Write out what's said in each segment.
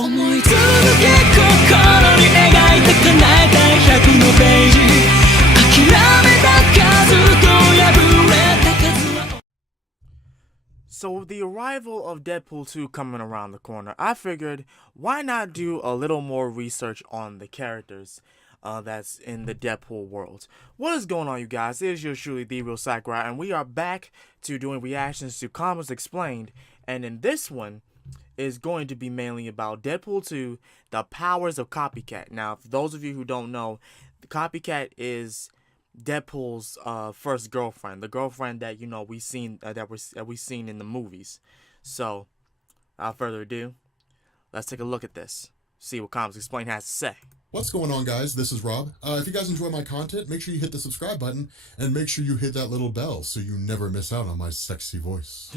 思い続け心に描いて叶えたい100のページ諦めた数と破れた数は So with the arrival of Deadpool 2 coming around the corner, I figured why not do a little more research on the characters that's in the Deadpool world. What is going on, you guys? It is yours truly, The Real Sakurai, and we are back to doing reactions to Comics Explained, and in this one is going to be mainly about Deadpool 2, the powers of Copycat. Now, for those of you who don't know, Copycat is Deadpool's first girlfriend, the girlfriend that we seen in the movies. So, without further ado, let's take a look at this. See what Comics Explained has to say. What's going on, guys? This is Rob. If you guys enjoy my content, make sure you hit the subscribe button and make sure you hit that little bell so you never miss out on my sexy voice.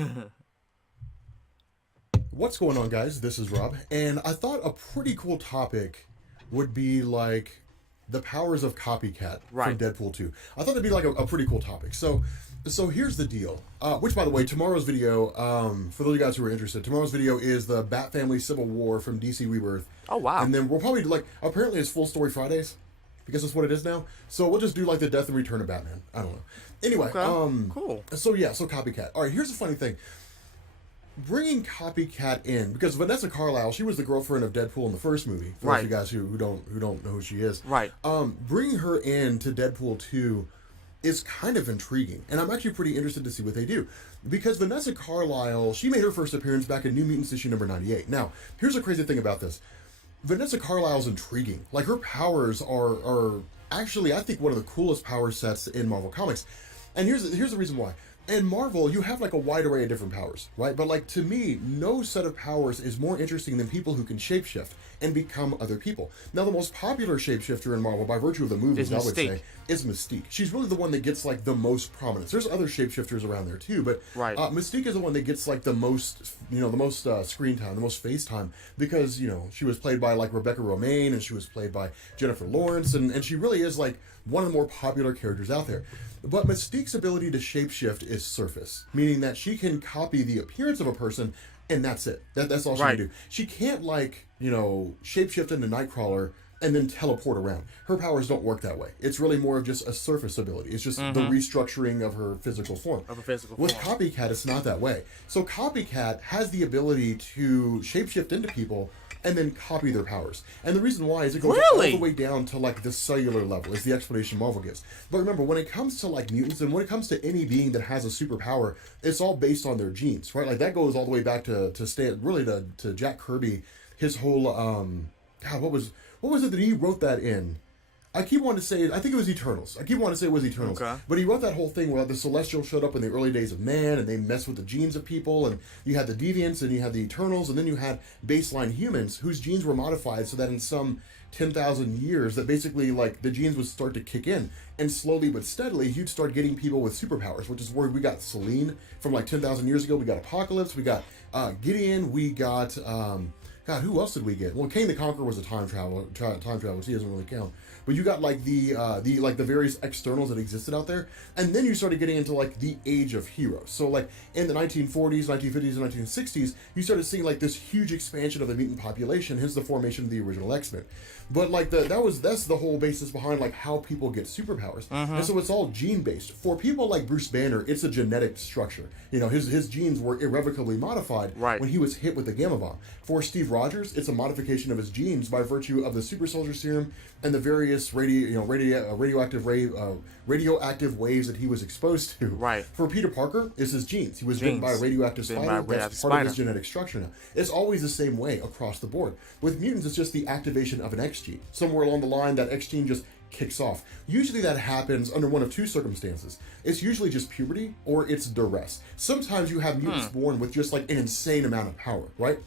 What's going on, guys? This is Rob, and I thought a pretty cool topic would be like the powers of Copycat from Deadpool 2. I thought it'd be like a pretty cool topic. So here's the deal. Which, by the way, tomorrow's video, for those of you guys who are interested, tomorrow's video is the Bat Family Civil War from DC Rebirth. Oh, wow. And then we'll probably, apparently it's Full Story Fridays, because that's what it is now. So we'll just do, the Death and Return of Batman. I don't know. Anyway, cool. So Copycat. All right, here's the funny thing. Bringing Copycat in, because Vanessa Carlyle, she was the girlfriend of Deadpool in the first movie. For those of you guys who don't know who she is. Right. Bringing her in to Deadpool 2 is kind of intriguing, and I'm actually pretty interested to see what they do, because Vanessa Carlyle, she made her first appearance back in New Mutants issue number 98. Now, here's the crazy thing about this. Vanessa Carlyle's intriguing. Her powers are actually, I think, one of the coolest power sets in Marvel Comics. And here's the reason why. In Marvel, you have a wide array of different powers, right? But to me, no set of powers is more interesting than people who can shapeshift and become other people. Now, the most popular shapeshifter in Marvel, by virtue of the movies, I would say, is Mystique. She's really the one that gets the most prominence. There's other shapeshifters around there too, but Mystique is the one that gets the most, the most screen time, the most face time, because she was played by Rebecca Romijn, and she was played by Jennifer Lawrence, and she really is one of the more popular characters out there. But Mystique's ability to shapeshift is surface, meaning that she can copy the appearance of a person, and that's it. That's all she can do. She can't shapeshift into Nightcrawler and then teleport around. Her powers don't work that way. It's really more of just a surface ability. It's just the restructuring of her physical form. With Copycat, it's not that way. So Copycat has the ability to shapeshift into people and then copy their powers. And the reason why is it goes all the way down to the cellular level, is the explanation Marvel gives. But remember, when it comes to mutants, and when it comes to any being that has a superpower, it's all based on their genes, right? That goes all the way back to Jack Kirby. His whole God, what was it that he wrote that in? I keep wanting to say, I think it was Eternals. I keep wanting to say it was Eternals. Okay. But he wrote that whole thing where the Celestials showed up in the early days of man, and they messed with the genes of people, and you had the Deviants, and you had the Eternals, and then you had baseline humans whose genes were modified so that in some 10,000 years that basically the genes would start to kick in, and slowly but steadily you'd start getting people with superpowers, which is where we got Selene from 10,000 years ago. We got Apocalypse, we got Gideon, we got God, who else did we get? Well, Kang the Conqueror was a time traveler, so he doesn't really count. But you got the various externals that existed out there, and then you started getting into the Age of Heroes. So in the 1940s, 1950s, and 1960s, you started seeing this huge expansion of the mutant population, hence the formation of the original X-Men. But that's the whole basis behind how people get superpowers. And so it's all gene based. For people like Bruce Banner, it's a genetic structure. His genes were irrevocably modified when he was hit with the gamma bomb. For Steve Rogers, it's a modification of his genes by virtue of the super soldier serum and the various radioactive waves that he was exposed to. Right. For Peter Parker, it's his genes. He was bitten by a radioactive spider. That's part of his genetic structure now. It's always the same way across the board. With mutants, it's just the activation of an X gene. Somewhere along the line, that X gene just kicks off. Usually that happens under one of two circumstances. It's usually just puberty or it's duress. Sometimes you have mutants born with just an insane amount of power, right?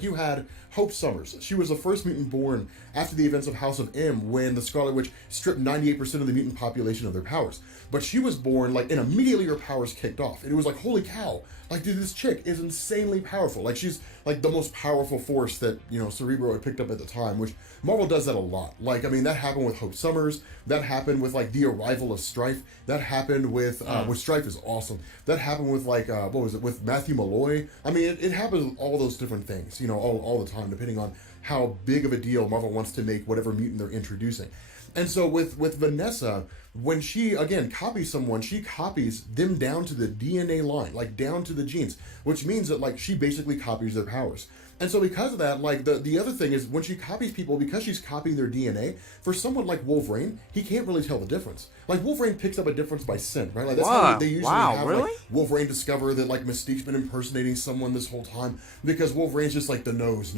You had Hope Summers. She was the first mutant born after the events of House of M, when the Scarlet Witch stripped 98% of the mutant population of their powers. But she was born, and immediately her powers kicked off. And it was holy cow. Dude, this chick is insanely powerful. She's like the most powerful force that Cerebro had picked up at the time, which Marvel does that a lot. Like, I mean, that happened with Hope Summers, that happened with like the arrival of Strife, that happened with Strife is awesome, that happened with like what was it, with Matthew Malloy. I mean, it happens with all those different things, all the time, depending on how big of a deal Marvel wants to make whatever mutant they're introducing. And so with Vanessa, when she, again, copies someone, she copies them down to the DNA line, like down to the genes, which means that, like, she basically copies their powers. And so because of that, like, the other thing is when she copies people, because she's copying their DNA, for someone like Wolverine, he can't really tell the difference. Like, Wolverine picks up a difference by scent, right? Like, that's how they usually have, really? like, Wolverine discover that, like, Mystique's been impersonating someone this whole time, because Wolverine's just, like, the nose,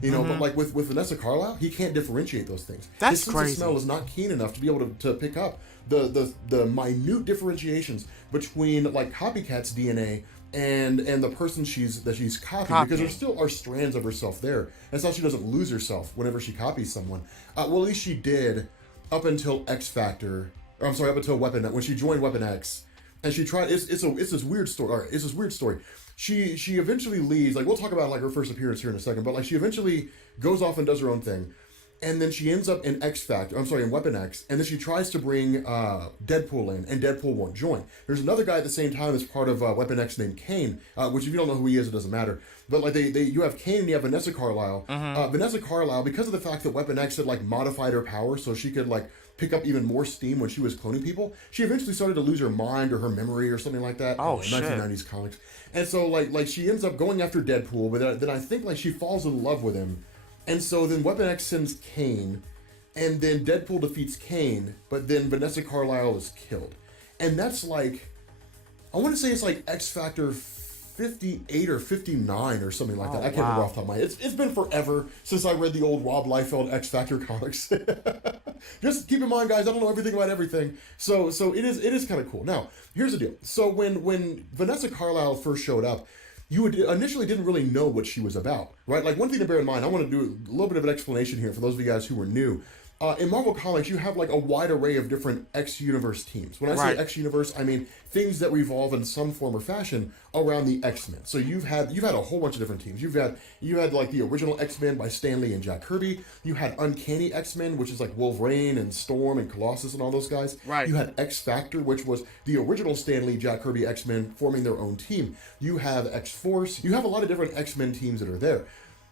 but, like, with Vanessa Carlisle, he can't differentiate those things. That's His sense crazy. of smell is not keen enough to be able to pick up the minute differentiations between, like, Copycat's DNA and the person she's copying, because there still are strands of herself there. That's how she doesn't lose herself whenever she copies someone. Well, at least she did up until X Factor. Or I'm sorry, up until Weapon when she joined Weapon X, and she tried. It's this weird story. All right, it's this weird story. She eventually leaves. Like, we'll talk about like her first appearance here in a second, but like she eventually goes off and does her own thing. And then she ends up in in Weapon X, and then she tries to bring Deadpool in, and Deadpool won't join. There's another guy at the same time as part of Weapon X named Kane, which if you don't know who he is, it doesn't matter. But like you have Kane and you have Vanessa Carlisle. Vanessa Carlisle, because of the fact that Weapon X had like modified her power so she could like pick up even more steam when she was cloning people, she eventually started to lose her mind or her memory or something like that. Oh, shit. 1990s comics. And so like she ends up going after Deadpool, but then I think like she falls in love with him. And so then Weapon X sends Kane, and then Deadpool defeats Kane, but then Vanessa Carlisle is killed. And that's like, I want to say it's like X Factor 58 or 59 or something like that. I can't remember off the top of my head. It's been forever since I read the old Rob Liefeld X Factor comics. Just keep in mind, guys, I don't know everything about everything. So it is kind of cool. Now, here's the deal. So when Vanessa Carlisle first showed up, you initially didn't really know what she was about, right? Like, one thing to bear in mind, I want to do a little bit of an explanation here for those of you guys who were new. In Marvel Comics, you have like a wide array of different X-Universe teams. When I say X-Universe, I mean things that revolve in some form or fashion around the X-Men. So you've had a whole bunch of different teams. You had like the original X-Men by Stan Lee and Jack Kirby. You had Uncanny X-Men, which is like Wolverine and Storm and Colossus and all those guys. Right. You had X-Factor, which was the original Stan Lee, Jack Kirby X-Men forming their own team. You have X-Force. You have a lot of different X-Men teams that are there.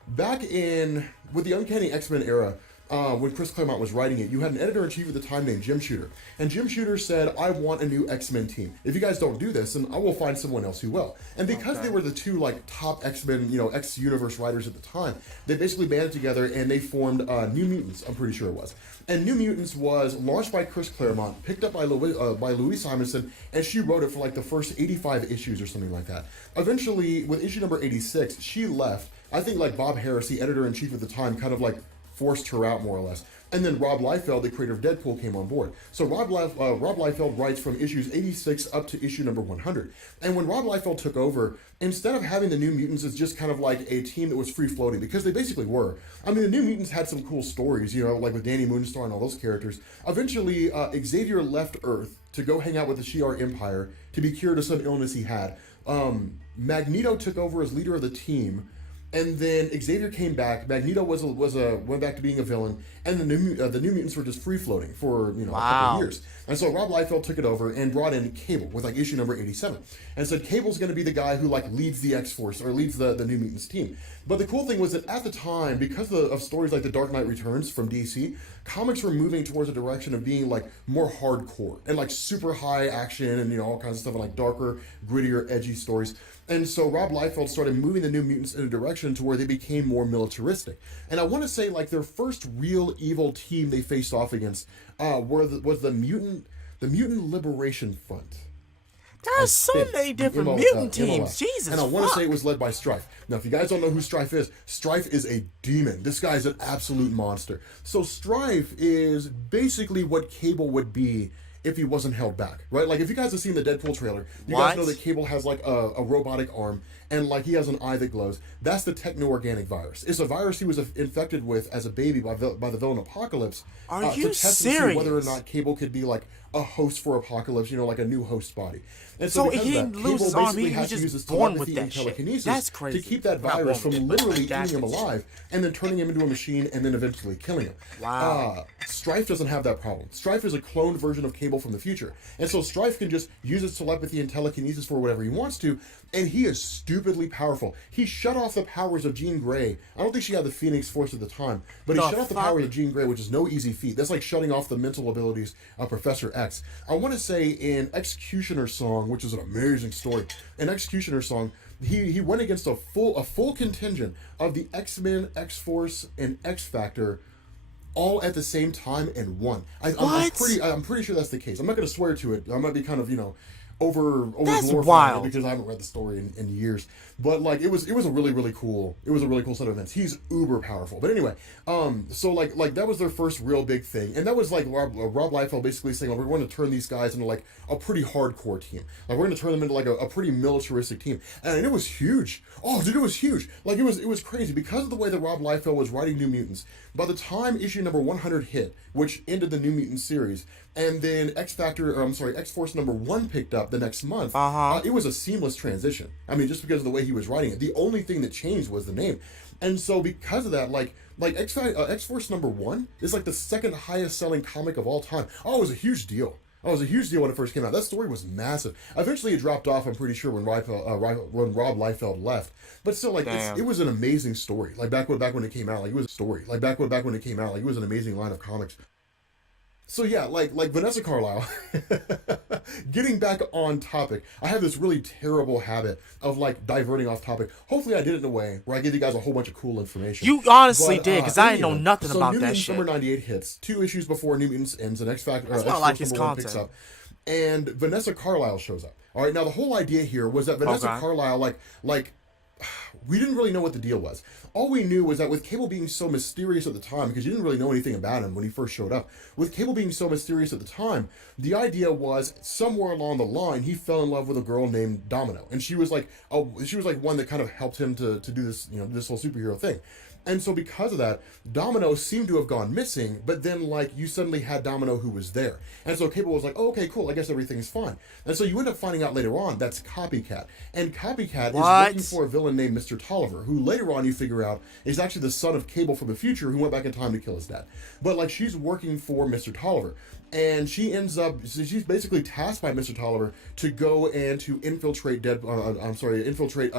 Back with the Uncanny X-Men era, when Chris Claremont was writing it, you had an editor-in-chief at the time named Jim Shooter. And Jim Shooter said, I want a new X-Men team. If you guys don't do this, then I will find someone else who will. And because they were the two like top X-Men, X-Universe writers at the time, they basically banded together and they formed New Mutants, I'm pretty sure it was. And New Mutants was launched by Chris Claremont, picked up by Louise Simonson, and she wrote it for like the first 85 issues or something like that. Eventually, with issue number 86, she left. I think like Bob Harris, the editor-in-chief at the time, kind of like forced her out more or less. And then Rob Liefeld, the creator of Deadpool, came on board. So Rob Liefeld writes from issues 86 up to issue number 100. And when Rob Liefeld took over, instead of having the New Mutants as just kind of like a team that was free-floating, because they basically were. I mean, the New Mutants had some cool stories, like with Danny Moonstar and all those characters. Eventually, Xavier left Earth to go hang out with the Shi'ar Empire to be cured of some illness he had. Magneto took over as leader of the team. And then Xavier came back. Magneto went back to being a villain, and the New Mutants were just free floating for a couple of years. And so Rob Liefeld took it over and brought in Cable with like issue number 87, and said Cable's going to be the guy who like leads the X-Force or leads the New Mutants team. But the cool thing was that at the time, because of stories like The Dark Knight Returns from DC, comics were moving towards a direction of being like more hardcore and like super high action and all kinds of stuff, and like darker, grittier, edgy stories. And so Rob Liefeld started moving the New Mutants in a direction to where they became more militaristic. And I want to say like their first real evil team they faced off against was the Mutant Liberation Front. There's so many different mutant teams. MLS. Jesus. And I want to say it was led by Strife. Now, if you guys don't know who Strife is a demon. This guy's an absolute monster. So Strife is basically what Cable would be if he wasn't held back, right? Like, if you guys have seen the Deadpool trailer, you guys know that Cable has like a robotic arm, and like he has an eye that glows. That's the techno-organic virus. It's a virus he was infected with as a baby by the villain Apocalypse. Are to you test and see serious? whether or not Cable could be like a host for Apocalypse, like a new host body. And So because he of that, didn't lose Cable his arm, basically he has was to just use his born with telepathy that and shit. telekinesis That's crazy. to keep that Not virus born from with it, but literally that's eating him crazy. alive and then turning him into a machine and then eventually killing him. Wow. Strife doesn't have that problem. Strife is a cloned version of Cable from the future. And so Strife can just use his telepathy and telekinesis for whatever he wants to, and he is stupidly powerful. He shut off the powers of Jean Grey. I don't think she had the Phoenix Force at the time, but he shut off the powers of Jean Grey, which is no easy feat. That's like shutting off the mental abilities of Professor X. I want to say in Executioner Song, which is an amazing story, in Executioner Song, he went against a full contingent of the X-Men, X-Force, and X-Factor all at the same time and won. I'm pretty sure that's the case. I'm not going to swear to it. I might be kind of, over That's glorifying wild. it because I haven't read the story in years. But like it was a really cool set of events. He's uber powerful. But anyway, so like that was their first real big thing, and that was like Rob Liefeld basically saying, we're going to turn these guys into like a pretty hardcore team. Like we're going to turn them into like a pretty militaristic team, and it was huge. Oh, dude, it was huge. Like it was crazy because of the way that Rob Liefeld was writing New Mutants. By the time issue number 100 hit, which ended the New Mutants series, and then X-Force number 1 picked up the next month, it was a seamless transition. I mean, just because of the way he was writing it. The only thing that changed was the name. And so because of that, like X-Force number 1 is like the second highest selling comic of all time. Oh, it was a huge deal. Oh, it was a huge deal when it first came out. That story was massive. Eventually, it dropped off, I'm pretty sure, when Rob Liefeld left. But still, like, it was an amazing story. Like, back when it came out, like, it was a story. Like, back when it came out, like, it was an amazing line of comics. So yeah, like Vanessa Carlyle, getting back on topic, I have this really terrible habit of like diverting off topic. Hopefully I did it in a way where I give you guys a whole bunch of cool information. You honestly did, because I didn't know nothing so about New that Mutants shit. number 98 hits, 2 issues before New Mutants ends, and X-Factor That's why I like his number 1 picks content. up. And Vanessa Carlyle shows up. All right, now the whole idea here was that Vanessa Carlyle, like, we didn't really know what the deal was. All we knew was that with Cable being so mysterious at the time, because you didn't really know anything about him when he first showed up, with Cable being so mysterious at the time, the idea was somewhere along the line he fell in love with a girl named Domino, and she was like one that kind of helped him to do this, this whole superhero thing. And so because of that, Domino seemed to have gone missing, but then, like, you suddenly had Domino who was there. And so Cable was like, oh, okay, cool, I guess everything's fine. And so you end up finding out later on that's Copycat. And Copycat is looking for a villain named Mr. Tolliver, who later on you figure out is actually the son of Cable from the future who went back in time to kill his dad. But, like, she's working for Mr. Tolliver. And she's basically tasked by Mr. Tolliver to go and to infiltrate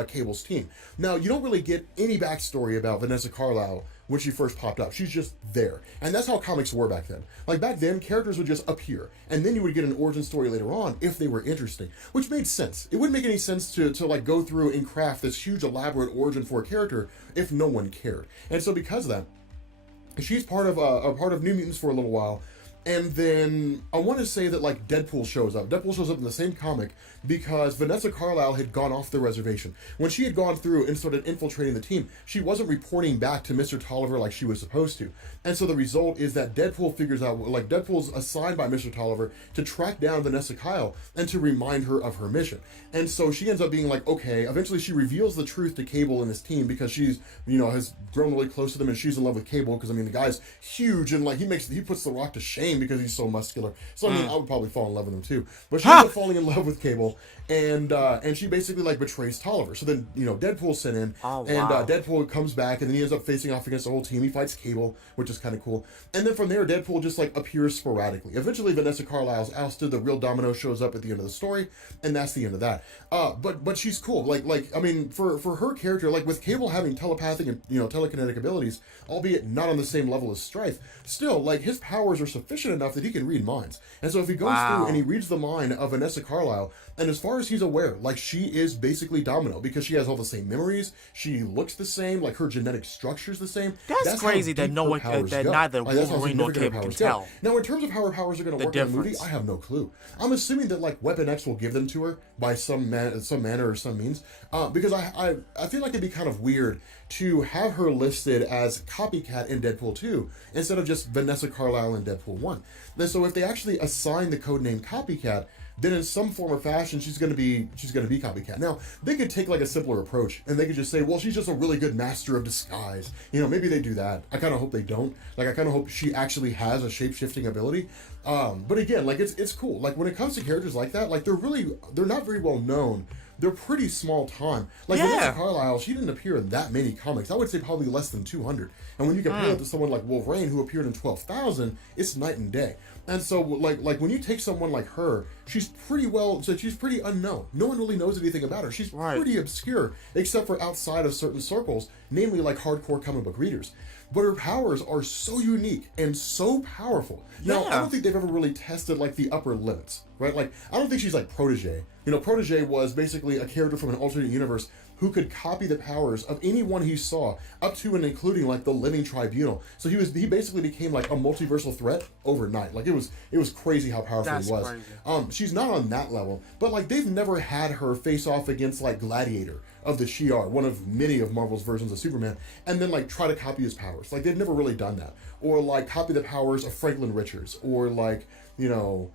Cable's team. Now, you don't really get any backstory about Vanessa Carlyle when she first popped up. She's just there. And that's how comics were back then. Like, back then, characters would just appear. And then you would get an origin story later on if they were interesting. Which made sense. It wouldn't make any sense to like, go through and craft this huge, elaborate origin for a character if no one cared. And so because of that, she's part of New Mutants for a little while. And then I want to say that like Deadpool shows up. Deadpool shows up in the same comic because Vanessa Carlyle had gone off the reservation. When she had gone through and started infiltrating the team, she wasn't reporting back to Mr. Tolliver like she was supposed to. And so the result is that Deadpool figures out, like Deadpool's assigned by Mr. Tolliver to track down Vanessa Kyle and to remind her of her mission. And so she ends up being like, okay, eventually she reveals the truth to Cable and his team because she's, has grown really close to them and she's in love with Cable because, I mean, the guy's huge and like he puts The Rock to shame because he's so muscular. So I mean, I would probably fall in love with him too. But she ends up falling in love with Cable, and she basically like betrays Tolliver. So then Deadpool's sent in, and Deadpool comes back, and then he ends up facing off against the whole team. He fights Cable, which is kind of cool. And then from there, Deadpool just like appears sporadically. Eventually, Vanessa Carlyle's ousted. The real Domino shows up at the end of the story, and that's the end of that. But she's cool. Like I mean, for her character, like with Cable having telepathic and telekinetic abilities, albeit not on the same level as Strife, still like his powers are sufficient enough that he can read minds. And so if he goes through and he reads the mind of Vanessa Carlyle, and as far as he's aware, like she is basically Domino because she has all the same memories, she looks the same, like her genetic structure's the same. That's crazy that no one, that neither Wolverine nor Cable can tell. Now, in terms of how her powers are going to work in the movie, I have no clue. I'm assuming that like Weapon X will give them to her by some manner or some means, because I feel like it'd be kind of weird to have her listed as Copycat in Deadpool 2 instead of just Vanessa Carlyle in Deadpool 1. And so if they actually assign the codename Copycat, then in some form or fashion she's gonna be Copycat. Now they could take like a simpler approach and they could just say, well, she's just a really good master of disguise. You know, maybe they do that. I kind of hope they don't. Like, I kind of hope she actually has a shape-shifting ability. But again, like, it's cool. Like, when it comes to characters like that, like, they're not very well known. They're pretty small time. Like, Vanessa Carlyle, she didn't appear in that many comics. I would say probably less than 200. And when you compare it to someone like Wolverine, who appeared in 12,000, it's night and day. And so, like when you take someone like her, she's pretty unknown. No one really knows anything about her. She's pretty obscure, except for outside of certain circles, namely like hardcore comic book readers. But her powers are so unique and so powerful. Now, I don't think they've ever really tested like the upper limits, right? Like, I don't think she's like Protege. You know, Protege was basically a character from an alternate universe who could copy the powers of anyone he saw, up to and including like the Living Tribunal. So he basically became like a multiversal threat overnight. Like, it was crazy how powerful he was. Crazy. She's not on that level, but like they've never had her face off against like Gladiator of the Shi'ar, one of many of Marvel's versions of Superman, and then like try to copy his powers. Like, they've never really done that. Or like copy the powers of Franklin Richards, or like, you know,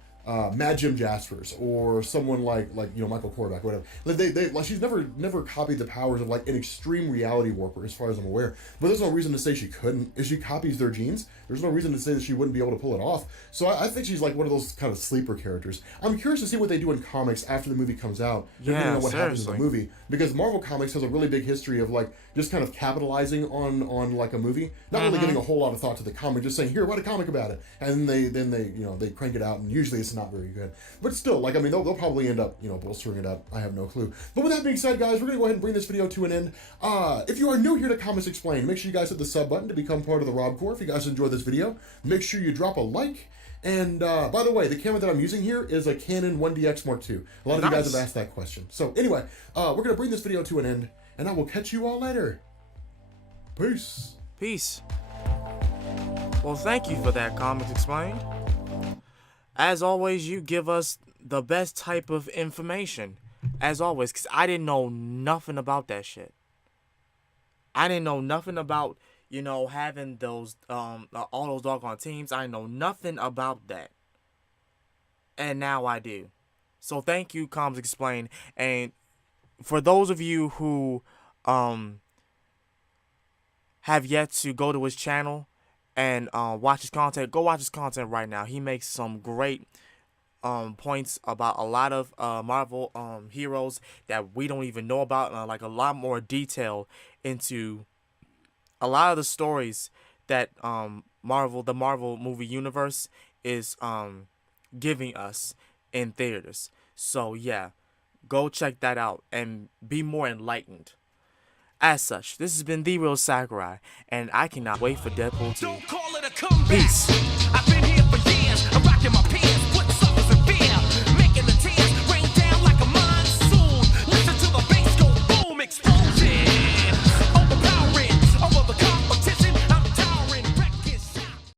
Mad Jim Jaspers, or someone like you know, Michael Korvac, whatever. Like she's never copied the powers of like an extreme reality warper, as far as I'm aware. But there's no reason to say she couldn't. If she copies their genes, there's no reason to say that she wouldn't be able to pull it off. So I think she's like one of those kind of sleeper characters. I'm curious to see what they do in comics after the movie comes out, depending on what happens in the movie. Because Marvel Comics has a really big history of like just kind of capitalizing on like a movie, not really giving a whole lot of thought to the comic, just saying, here, write a comic about it, and then they you know, they crank it out, and usually it's not very good. But still, like, I mean, they'll probably end up, you know, bolstering it up. I have no clue. But with that being said, guys, we're gonna go ahead and bring this video to an end. If you are new here to Comics Explained, make sure you guys hit the sub button to become part of the Rob Corps. If you guys enjoyed this video, make sure you drop a like. And by the way, the camera that I'm using here is a Canon 1DX Mark II. A lot of you guys have asked that question. So anyway, we're gonna bring this video to an end, and I will catch you all later. Peace. Peace. Well, thank you for that, Comics Explained. As always, you give us the best type of information. As always, because I didn't know nothing about that shit. I didn't know nothing about, you know, having those, all those doggone teams. I know nothing about that. And now I do. So thank you, Comics Explained. And for those of you who, have yet to go to his channel and watch his content, go watch his content right now. He makes some great points about a lot of Marvel heroes that we don't even know about, like a lot more detail into a lot of the stories that the Marvel movie universe is giving us in theaters. So yeah, go check that out and be more enlightened. As such, this has been The Real Sakurai, and I cannot wait for Deadpool 2. Peace.